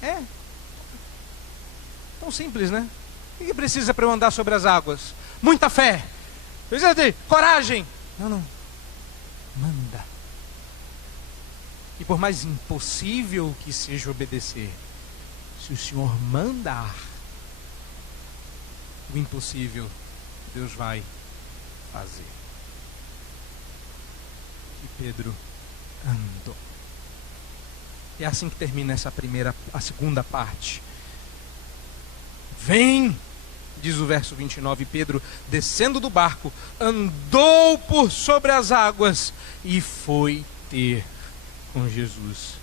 É tão simples, né? O que precisa para eu andar sobre as águas? Muita fé. Precisa de coragem. Não. Manda. E por mais impossível que seja obedecer, se o Senhor mandar, o impossível Deus vai fazer. E Pedro andou. É assim que termina a segunda parte. Vem, diz o verso 29, Pedro, descendo do barco, andou por sobre as águas e foi ter com Jesus.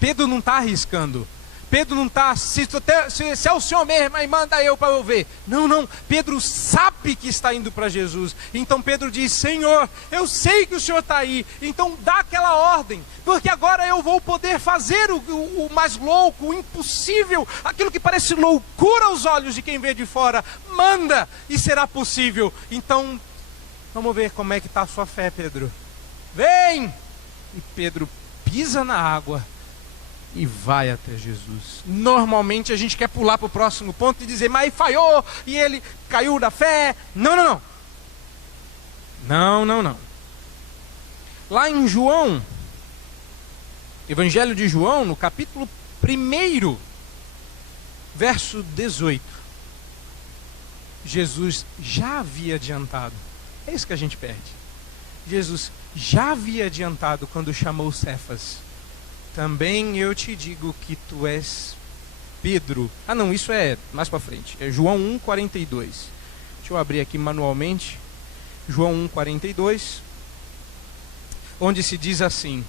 Pedro não está arriscando. Pedro não está, se é o Senhor mesmo, aí manda eu para eu ver. Não, Pedro sabe que está indo para Jesus. Então Pedro diz: Senhor, eu sei que o Senhor está aí, então dá aquela ordem, porque agora eu vou poder fazer o mais louco, o impossível, aquilo que parece loucura aos olhos de quem vê de fora. Manda e será possível. Então, vamos ver como é que está a sua fé, Pedro. Vem! E Pedro pisa na água e vai até Jesus. Normalmente a gente quer pular para o próximo ponto e dizer: mas falhou, e ele caiu da fé. Não. Lá em João, Evangelho de João, no capítulo 1, verso 18, Jesus já havia adiantado. É isso que a gente perde. Jesus já havia adiantado quando chamou Cefas: também eu te digo que tu és Pedro. Não, isso é mais para frente. É João 1,42. Deixa eu abrir aqui manualmente. João 1,42. Onde se diz assim: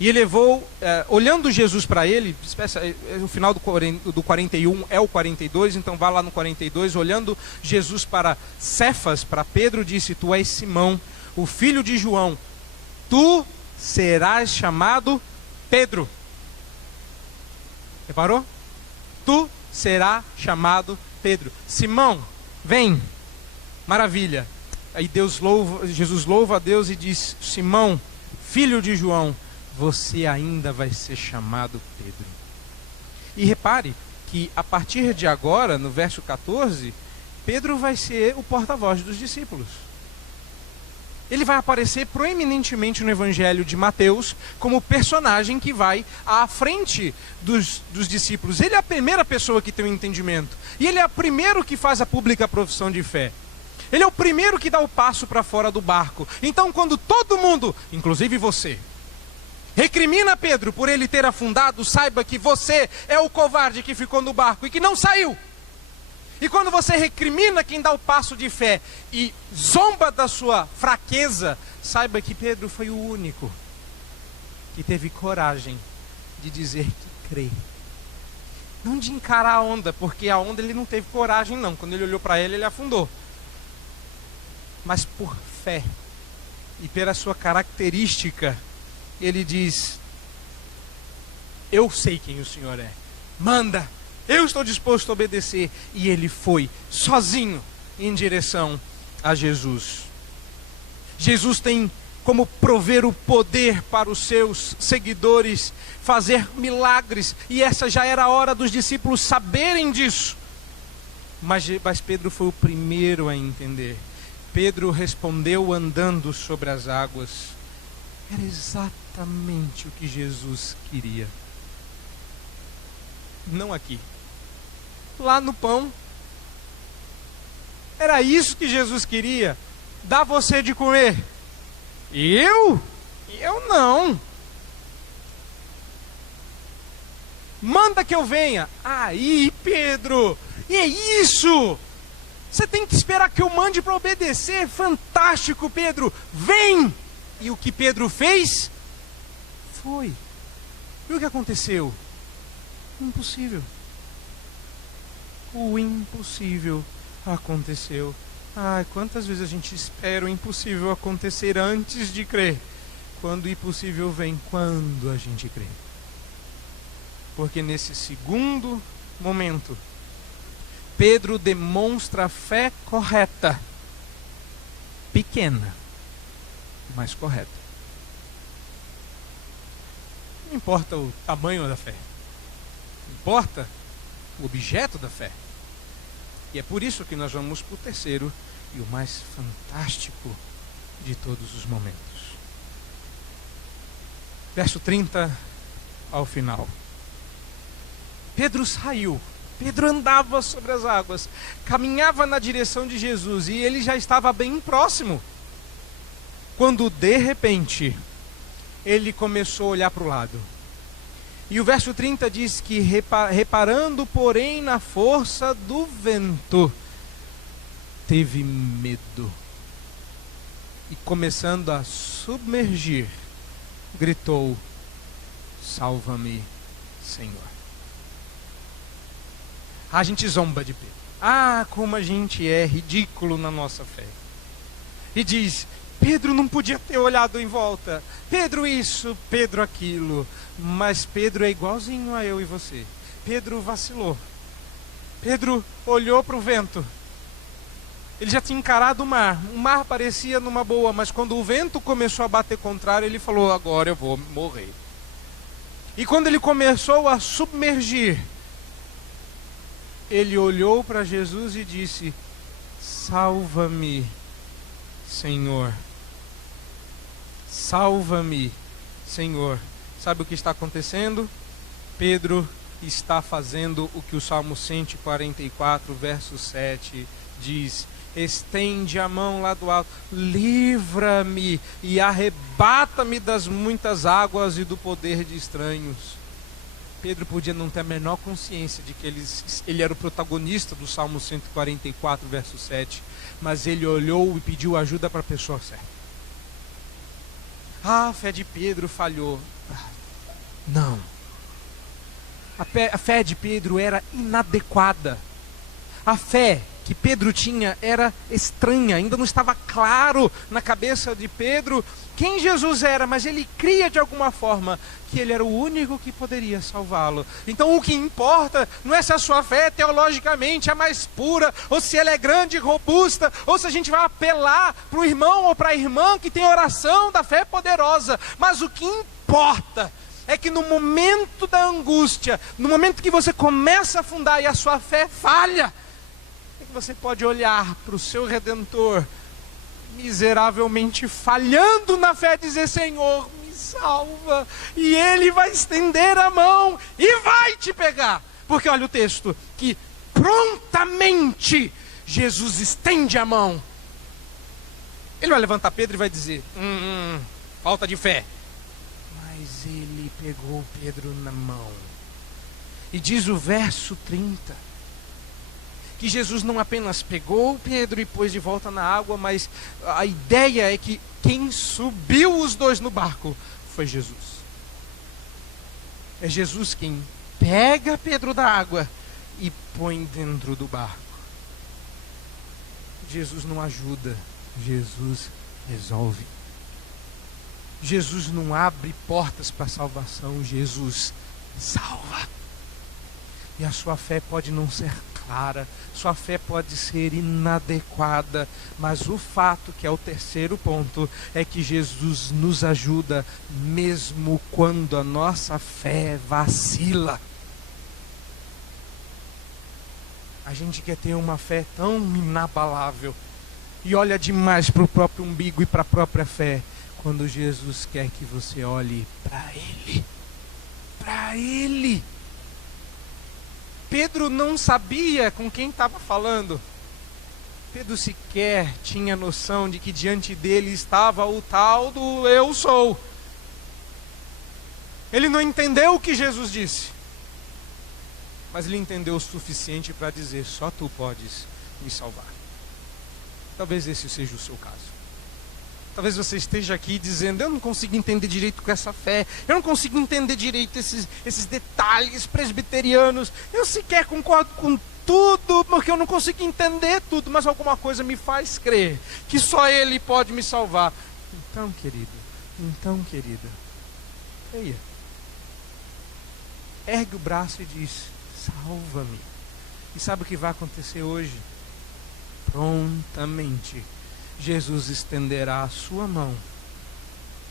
e ele levou, olhando Jesus para ele, o final do 41 é o 42, então vá lá no 42, olhando Jesus para Cefas, para Pedro, disse: tu és Simão, o filho de João, tu serás chamado Pedro. Reparou? Tu serás chamado Pedro. Simão, vem. Maravilha. Aí Jesus louva a Deus e diz: Simão, filho de João, você ainda vai ser chamado Pedro. E repare que a partir de agora, no verso 14, Pedro vai ser o porta-voz dos discípulos. Ele vai aparecer proeminentemente no Evangelho de Mateus como personagem que vai à frente dos discípulos. Ele é a primeira pessoa que tem o entendimento. E ele é o primeiro que faz a pública profissão de fé. Ele é o primeiro que dá o passo para fora do barco. Então, quando todo mundo, inclusive você, recrimina Pedro por ele ter afundado, saiba que você é o covarde que ficou no barco e que não saiu. E quando você recrimina quem dá o passo de fé e zomba da sua fraqueza, saiba que Pedro foi o único que teve coragem de dizer que crê. Não de encarar a onda, porque a onda ele não teve coragem não. Quando ele olhou para ela, ele afundou. Mas por fé e pela sua característica, ele diz: eu sei quem o Senhor é. Manda. Eu estou disposto a obedecer. E ele foi sozinho em direção a Jesus. Jesus tem como prover o poder para os seus seguidores, fazer milagres. E essa já era a hora dos discípulos saberem disso. Mas Pedro foi o primeiro a entender. Pedro respondeu andando sobre as águas. Era exatamente o que Jesus queria. Não aqui. Lá no pão. Era isso que Jesus queria. Dar você de comer. Eu? Eu não. Manda que eu venha. Aí, Pedro. E é isso. Você tem que esperar que eu mande para obedecer. Fantástico, Pedro. Vem. E o que Pedro fez? Foi. E o que aconteceu? Impossível. O impossível aconteceu. Ai, quantas vezes a gente espera o impossível acontecer antes de crer? Quando o impossível vem, quando a gente crê. Porque nesse segundo momento, Pedro demonstra a fé correta. Pequena, mas correta. Não importa o tamanho da fé. Importa o objeto da fé. E é por isso que nós vamos para o terceiro e o mais fantástico de todos os momentos. Verso 30 ao final. Pedro saiu. Pedro andava sobre as águas, caminhava na direção de Jesus e ele já estava bem próximo. Quando de repente ele começou a olhar para o lado. E o verso 30 diz que reparando porém na força do vento, teve medo. E começando a submergir, gritou: salva-me, Senhor. A gente zomba de Pedro. Ah, como a gente é ridículo na nossa fé. E diz: Pedro não podia ter olhado em volta. Pedro isso, Pedro aquilo. Mas Pedro é igualzinho a eu e você. Pedro vacilou. Pedro olhou para o vento. Ele já tinha encarado o mar. O mar parecia numa boa, mas quando o vento começou a bater contrário, ele falou: agora eu vou morrer. E quando ele começou a submergir, ele olhou para Jesus e disse: salva-me, Senhor. Salva-me, Senhor. Sabe o que está acontecendo? Pedro está fazendo o que o Salmo 144, verso 7 diz: estende a mão lá do alto, livra-me e arrebata-me das muitas águas e do poder de estranhos. Pedro podia não ter a menor consciência de que ele era o protagonista do Salmo 144, verso 7, mas ele olhou e pediu ajuda para a pessoa certa. A fé de Pedro falhou. Não. A fé de Pedro era inadequada. A fé que Pedro tinha era estranha, ainda não estava claro na cabeça de Pedro quem Jesus era, mas ele cria de alguma forma que ele era o único que poderia salvá-lo. Então o que importa não é se a sua fé teologicamente é mais pura, ou se ela é grande e robusta, ou se a gente vai apelar para o irmão ou para a irmã que tem oração da fé poderosa, mas o que importa é que no momento da angústia, no momento que você começa a afundar e a sua fé falha, você pode olhar para o seu Redentor, miseravelmente falhando na fé, e dizer: Senhor, me salva, e Ele vai estender a mão e vai te pegar, porque olha o texto, que prontamente Jesus estende a mão. Ele vai levantar Pedro e vai dizer: falta de fé. Mas Ele pegou Pedro na mão, e diz o verso 30, que Jesus não apenas pegou Pedro e pôs de volta na água, mas a ideia é que quem subiu os dois no barco foi Jesus. É Jesus quem pega Pedro da água e põe dentro do barco. Jesus não ajuda, Jesus resolve. Jesus não abre portas para a salvação, Jesus salva. E a sua fé pode não ser clara, sua fé pode ser inadequada, mas o fato, que é o terceiro ponto, é que Jesus nos ajuda mesmo quando a nossa fé vacila. A gente quer ter uma fé tão inabalável e olha demais para o próprio umbigo e para a própria fé, quando Jesus quer que você olhe para Ele. Para Ele. Pedro não sabia com quem estava falando. Pedro sequer tinha noção de que diante dele estava o tal do eu sou. Ele não entendeu o que Jesus disse, mas ele entendeu o suficiente para dizer: só tu podes me salvar. Talvez esse seja o seu caso. Talvez você esteja aqui dizendo: eu não consigo entender direito com essa fé, eu não consigo entender direito esses detalhes presbiterianos, eu sequer concordo com tudo, porque eu não consigo entender tudo, mas alguma coisa me faz crer que só Ele pode me salvar. Então, querida, leia. Ergue o braço e diz: salva-me. E sabe o que vai acontecer hoje? Prontamente Jesus estenderá a sua mão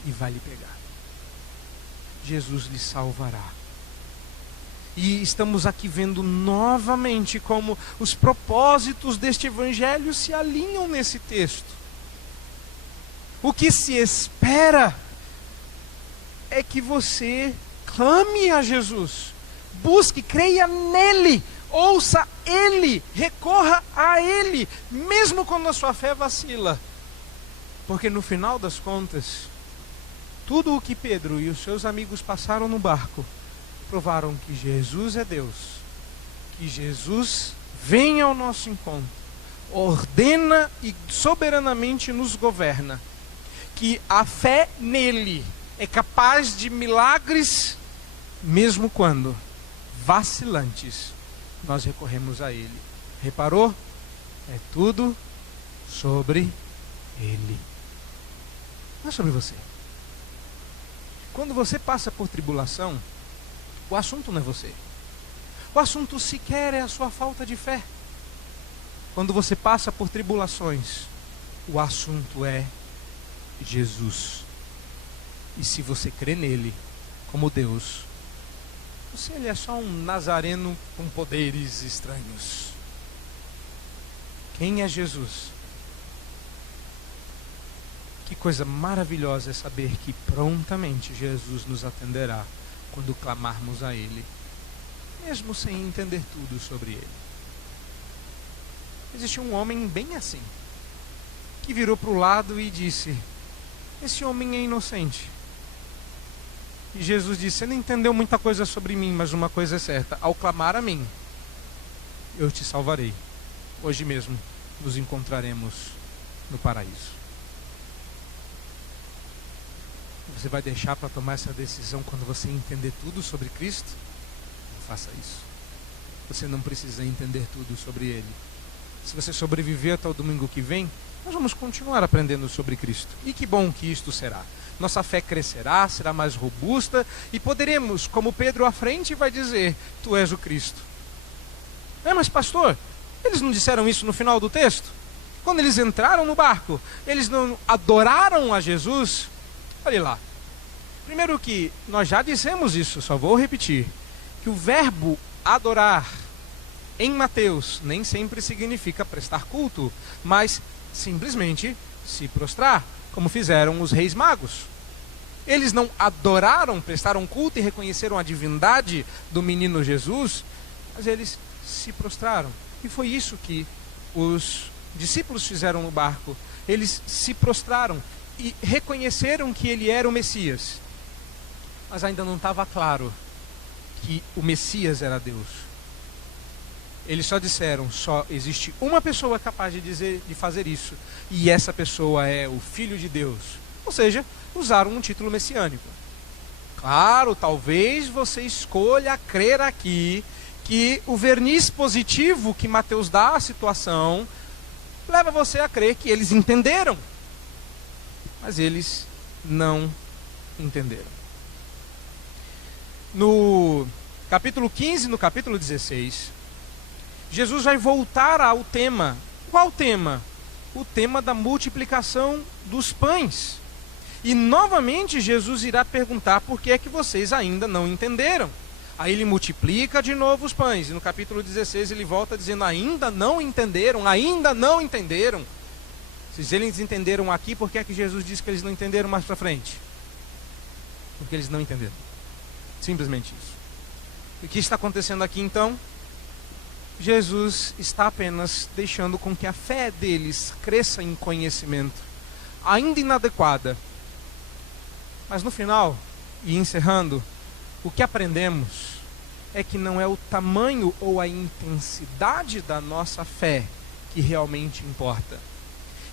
e vai lhe pegar. Jesus lhe salvará. E estamos aqui vendo novamente como os propósitos deste evangelho se alinham nesse texto. O que se espera é que você clame a Jesus, busque, creia nele, ouça Ele, recorra a Ele, mesmo quando a sua fé vacila. Porque no final das contas, tudo o que Pedro e os seus amigos passaram no barco, provaram que Jesus é Deus, que Jesus vem ao nosso encontro, ordena e soberanamente nos governa, que a fé nele é capaz de milagres, mesmo quando vacilantes nós recorremos a Ele. Reparou? É tudo sobre Ele, não é sobre você. Quando você passa por tribulação, o assunto não é você. O assunto sequer é a sua falta de fé. Quando você passa por tribulações, o assunto é Jesus. E se você crê nele como Deus, ele é só um nazareno com poderes estranhos. Quem é Jesus? Que coisa maravilhosa é saber que prontamente Jesus nos atenderá quando clamarmos a Ele, mesmo sem entender tudo sobre Ele. Existe um homem bem assim, que virou para o lado e disse: esse homem é inocente. E Jesus disse: você não entendeu muita coisa sobre mim, mas uma coisa é certa: ao clamar a mim, eu te salvarei. Hoje mesmo nos encontraremos no paraíso. Você vai deixar para tomar essa decisão quando você entender tudo sobre Cristo? Não faça isso. Você não precisa entender tudo sobre Ele. Se você sobreviver até o domingo que vem, nós vamos continuar aprendendo sobre Cristo. E que bom que isto será. Nossa fé crescerá, será mais robusta e poderemos, como Pedro à frente vai dizer, tu és o Cristo. Mas pastor, eles não disseram isso no final do texto? Quando eles entraram no barco, eles não adoraram a Jesus? Olhe lá. Primeiro que nós já dissemos isso, só vou repetir, que o verbo adorar em Mateus nem sempre significa prestar culto, mas simplesmente se prostrar, como fizeram os reis magos. Eles não adoraram, prestaram culto e reconheceram a divindade do menino Jesus, mas eles se prostraram. E foi isso que os discípulos fizeram no barco. Eles se prostraram e reconheceram que ele era o Messias. Mas ainda não estava claro que o Messias era Deus. Eles só disseram, só existe uma pessoa capaz de fazer isso, e essa pessoa é o Filho de Deus. Ou seja, usaram um título messiânico. Claro, talvez você escolha crer aqui que o verniz positivo que Mateus dá à situação leva você a crer que eles entenderam. Mas eles não entenderam. No capítulo 15, no capítulo 16, Jesus vai voltar ao tema. Qual tema? O tema da multiplicação dos pães. E novamente Jesus irá perguntar por que é que vocês ainda não entenderam. Aí ele multiplica de novo os pães. E no capítulo 16 ele volta dizendo, ainda não entenderam, ainda não entenderam. Se eles entenderam aqui, por que é que Jesus diz que eles não entenderam mais para frente? Porque eles não entenderam. Simplesmente isso. E o que está acontecendo aqui então? Jesus está apenas deixando com que a fé deles cresça em conhecimento, ainda inadequada. Mas no final, e encerrando, o que aprendemos é que não é o tamanho ou a intensidade da nossa fé que realmente importa.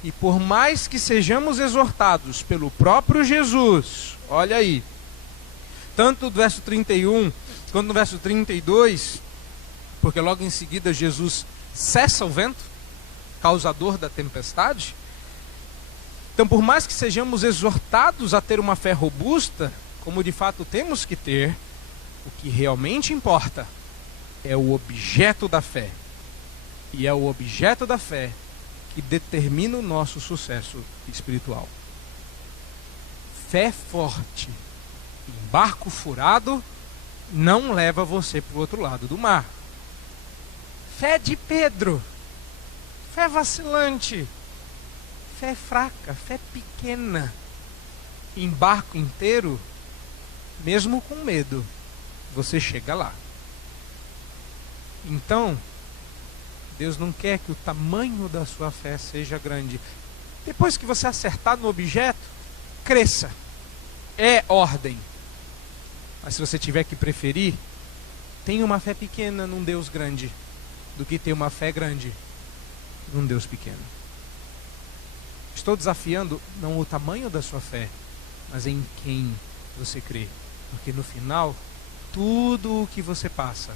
E por mais que sejamos exortados pelo próprio Jesus, olha aí, tanto do verso 31 quanto no verso 32, porque logo em seguida Jesus cessa o vento, causador da tempestade. Então, por mais que sejamos exortados a ter uma fé robusta, como de fato temos que ter, o que realmente importa é o objeto da fé. E é o objeto da fé que determina o nosso sucesso espiritual. Fé forte em barco furado não leva você para o outro lado do mar. Fé de Pedro, fé vacilante, fé fraca, fé pequena, em barco inteiro, mesmo com medo, você chega lá. Então, Deus não quer que o tamanho da sua fé seja grande. Depois que você acertar no objeto, cresça. É ordem. Mas se você tiver que preferir, tenha uma fé pequena num Deus grande, do que ter uma fé grande num Deus pequeno. Estou desafiando não o tamanho da sua fé, mas em quem você crê. Porque no final, tudo o que você passa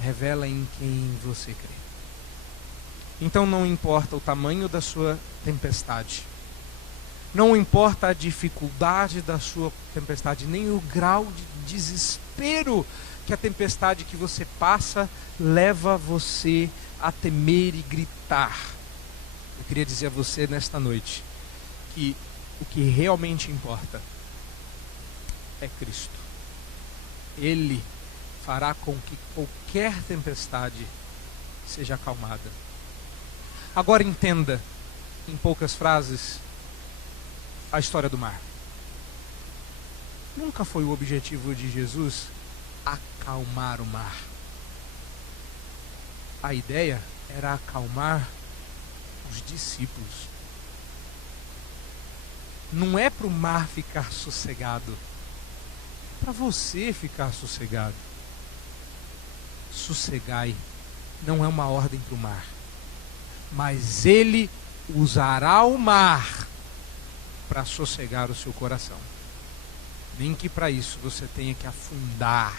revela em quem você crê. Então não importa o tamanho da sua tempestade, não importa a dificuldade da sua tempestade, nem o grau de desespero que a tempestade que você passa leva você a temer e gritar. Eu queria dizer a você nesta noite que o que realmente importa é Cristo. Ele fará com que qualquer tempestade seja acalmada. Agora entenda, em poucas frases, a história do mar. Nunca foi o objetivo de Jesus acalmar o mar. A ideia era acalmar os discípulos. Não é para o mar ficar sossegado, é para você ficar sossegado. Sossegai não é uma ordem para o mar, mas ele usará o mar para sossegar o seu coração. Nem que para isso você tenha que afundar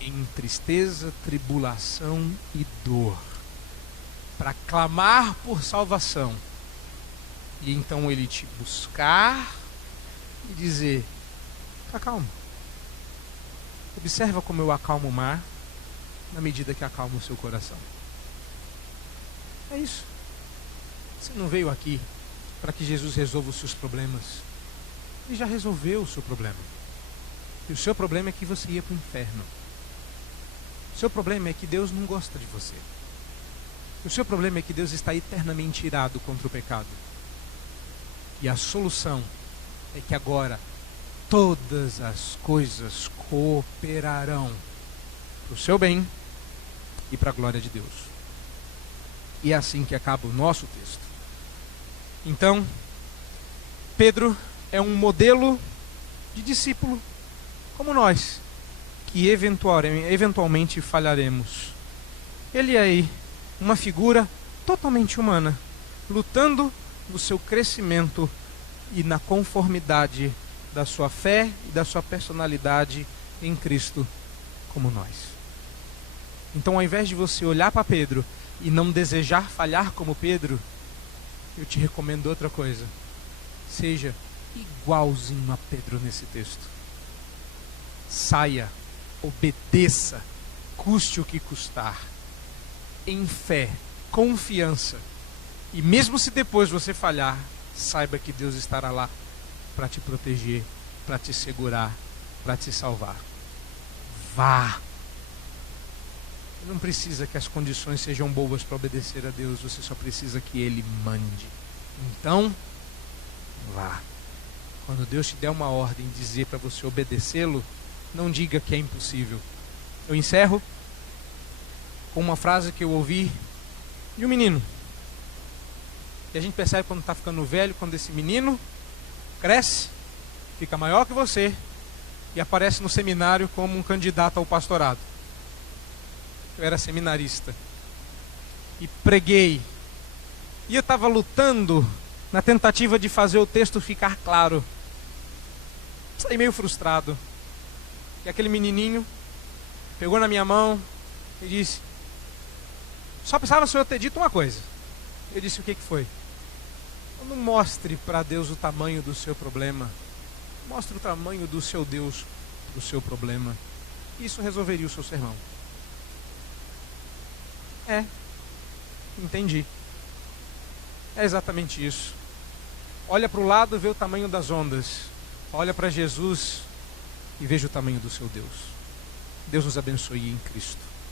em tristeza, tribulação e dor. para clamar por salvação, e então ele te buscar e dizer: acalma. Observa como eu acalmo o mar na medida que acalmo o seu coração. É isso. Você não veio aqui para que Jesus resolva os seus problemas. Ele já resolveu o seu problema. E o seu problema é que você ia para o inferno. O seu problema é que Deus não gosta de você. O seu problema é que Deus está eternamente irado contra o pecado. E a solução é que agora todas as coisas cooperarão para o seu bem e para a glória de Deus. E é assim que acaba o nosso texto. Então, Pedro é um modelo de discípulo como nós, que eventualmente falharemos. Ele é aí uma figura totalmente humana, lutando no seu crescimento e na conformidade da sua fé e da sua personalidade em Cristo, como nós. Então, ao invés de você olhar para Pedro e não desejar falhar como Pedro, eu te recomendo outra coisa: seja igualzinho a Pedro nesse texto. Saia, obedeça, custe o que custar, em fé, confiança. E mesmo se depois você falhar, saiba que Deus estará lá para te proteger, para te segurar, para te salvar. Vá. Não precisa que as condições sejam boas para obedecer a Deus, você só precisa que Ele mande. Então, vá. Quando Deus te der uma ordem e dizer para você obedecê-lo, não diga que é impossível. Eu encerro com uma frase que eu ouvi de um menino. E a gente percebe quando está ficando velho, quando esse menino cresce, fica maior que você e aparece no seminário como um candidato ao pastorado. Eu era seminarista e preguei. E eu estava lutando na tentativa de fazer o texto ficar claro. Saí meio frustrado. E aquele menininho pegou na minha mão e disse: só precisava o senhor ter dito uma coisa. Eu disse: o que foi? Não mostre para Deus o tamanho do seu problema. Mostre o tamanho do seu Deus para o seu problema. Isso resolveria o seu sermão. Entendi. É exatamente isso. Olha para o lado e vê o tamanho das ondas. Olha para Jesus e veja o tamanho do seu Deus. Deus nos abençoe em Cristo.